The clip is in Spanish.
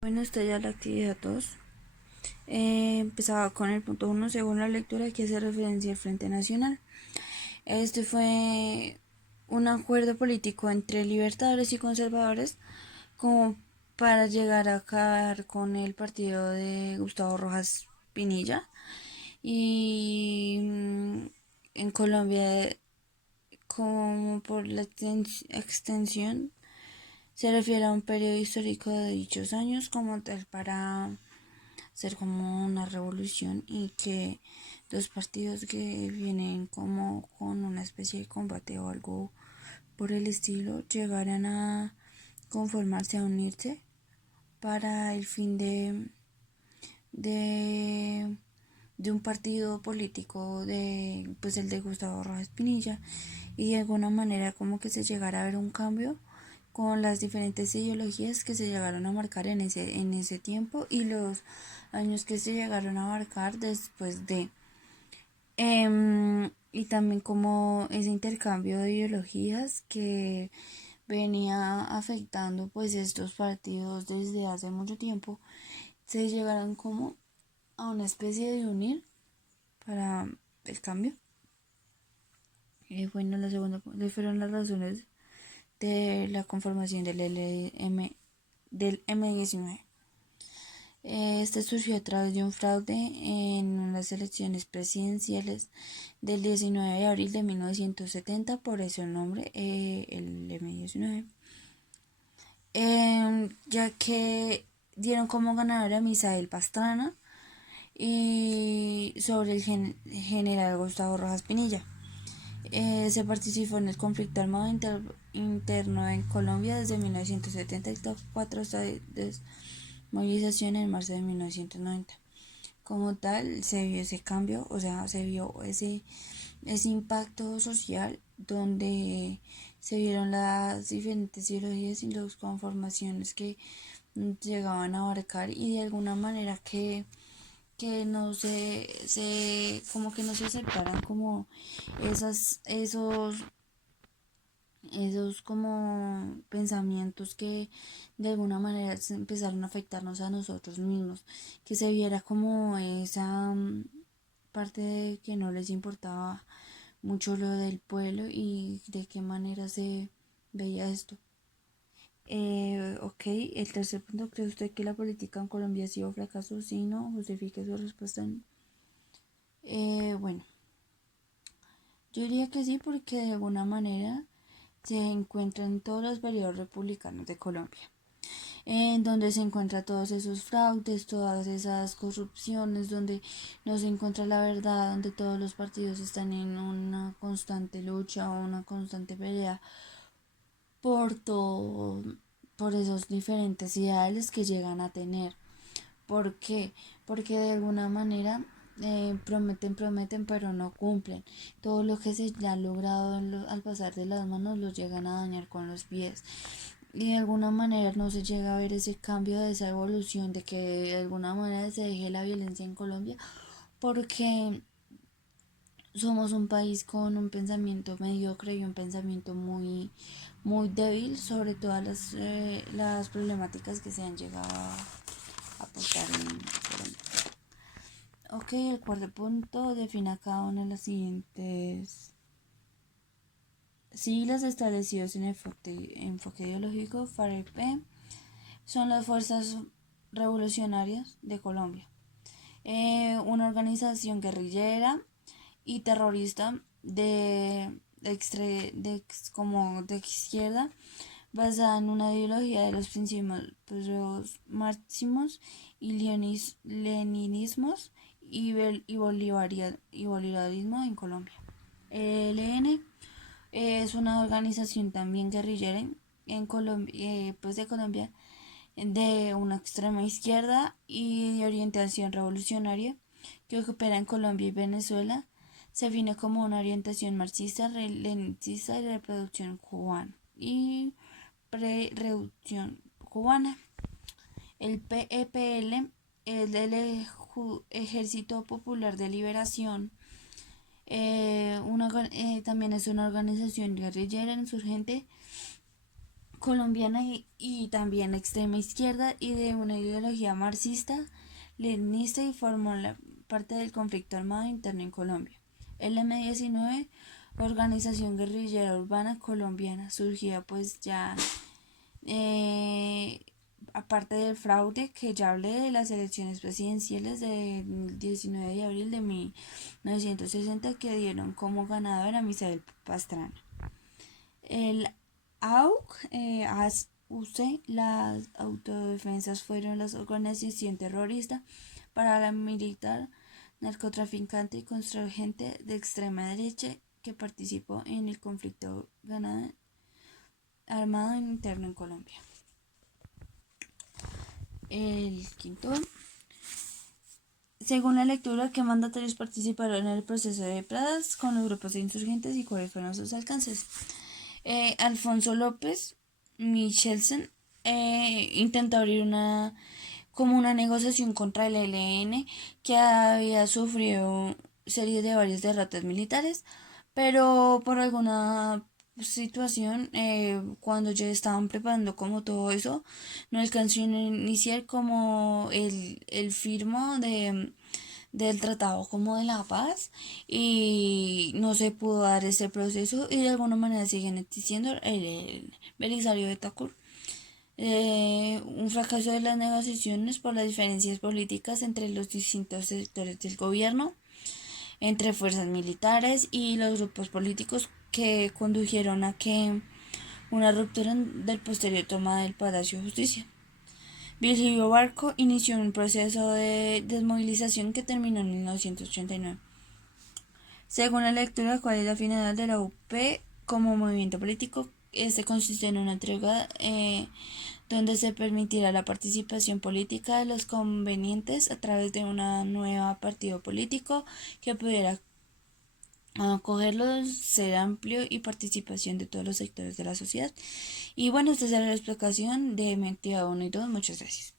Bueno, está ya la actividad 2. Empezaba con el punto 1. Según la lectura que hace referencia al Frente Nacional. Este fue un acuerdo político entre libertadores y conservadores como para llegar a acabar con el partido de Gustavo Rojas Pinilla. Y en Colombia, como por la extensión, se refiere a un periodo histórico de dichos años como tal para ser como una revolución y que dos partidos que vienen como con una especie de combate o algo por el estilo llegaran a conformarse, a unirse para el fin de, de un partido político de pues el de Gustavo Rojas Pinilla, y de alguna manera como que se llegara a ver un cambio con las diferentes ideologías que se llegaron a marcar en ese tiempo y los años que se llegaron a marcar después de y también como ese intercambio de ideologías que venía afectando pues estos partidos desde hace mucho tiempo, se llegaron como a una especie de unir para el cambio. Bueno, la segunda fueron las razones de la conformación del M19. Este surgió a través de un fraude en las elecciones presidenciales del 19 de abril de 1970, por eso el nombre, el M19, ya que dieron como ganadora a Misael Pastrana y sobre el general Gustavo Rojas Pinilla. Se participó en el conflicto armado interno en Colombia desde 1974 hasta desmovilización en marzo de 1990. Como tal, se vio ese cambio, o sea, se vio ese impacto social donde se vieron las diferentes ideologías y las conformaciones que llegaban a abarcar, y de alguna manera que no como que no se aceptaran como esos como pensamientos que de alguna manera empezaron a afectarnos a nosotros mismos, que se viera como esa parte de que no les importaba mucho lo del pueblo y de qué manera se veía esto. Ok, el tercer punto: ¿cree usted que la política en Colombia ha sido fracaso? Sí, no, justifique su respuesta. Bueno, yo diría que sí, porque de alguna manera se encuentra en todos los periodos republicanos de Colombia, en donde se encuentra todos esos fraudes, todas esas corrupciones, donde no se encuentra la verdad, donde todos los partidos están en una constante lucha o una constante pelea por todo, por esos diferentes ideales que llegan a tener. ¿Por qué? Porque de alguna manera prometen, pero no cumplen. Todo lo que se ha logrado al pasar de las manos los llegan a dañar con los pies. Y de alguna manera no se llega a ver ese cambio, de esa evolución, de que de alguna manera se deje la violencia en Colombia, porque somos un país con un pensamiento mediocre y un pensamiento muy, muy débil sobre todas las problemáticas que se han llegado a aportar en Colombia. Ok, el cuarto punto: define cada una de las siguientes siglas establecidos en el enfoque ideológico. FAREP son las Fuerzas Revolucionarias de Colombia, una organización guerrillera y terrorista como de izquierda, basada en una ideología de los principios máximos y leninismos y bolivarianismo en Colombia. El ELN es una organización también guerrillera en Colombia, pues de Colombia, de una extrema izquierda y de orientación revolucionaria, que opera en Colombia y Venezuela. Se define como una orientación marxista, leninista y reproducción cubana y pre-reducción cubana. El PEPL es el Ejército Popular de Liberación. También es una organización guerrillera insurgente colombiana y también extrema izquierda y de una ideología marxista, leninista y formó parte del conflicto armado interno en Colombia. El M-19, organización guerrillera urbana colombiana, surgía pues ya aparte del fraude que ya hablé de las elecciones presidenciales del 19 de abril de 1960 que dieron como ganadora a Misael Pastrana. El AUC, las autodefensas fueron la organización terrorista para la militar, narcotraficante y constrangente de extrema derecha que participó en el conflicto armado interno en Colombia. El quinto, según la lectura, ¿qué mandatarios participaron en el proceso de paz con los grupos de insurgentes y cuáles fueron sus alcances? Alfonso López Michelsen intentó abrir como una negociación contra el ELN que había sufrido series de varias derrotas militares, pero por alguna situación, cuando ya estaban preparando como todo eso, no alcanzó a iniciar como el firmo del tratado como de la paz y no se pudo dar ese proceso y de alguna manera siguen existiendo el Belisario de Tacur. Un fracaso de las negociaciones por las diferencias políticas entre los distintos sectores del gobierno, entre fuerzas militares y los grupos políticos que condujeron a que una ruptura del posterior toma del Palacio de Justicia. Virgilio Barco inició un proceso de desmovilización que terminó en 1989. Según la lectura, ¿cuál es la finalidad de la UP como movimiento político? Este consiste en una entrega donde se permitirá la participación política de los convenientes a través de una nueva partido político que pudiera acogerlos, ser amplio y participación de todos los sectores de la sociedad. Y bueno, esta es la explicación de Mentira 1 y 2. Muchas gracias.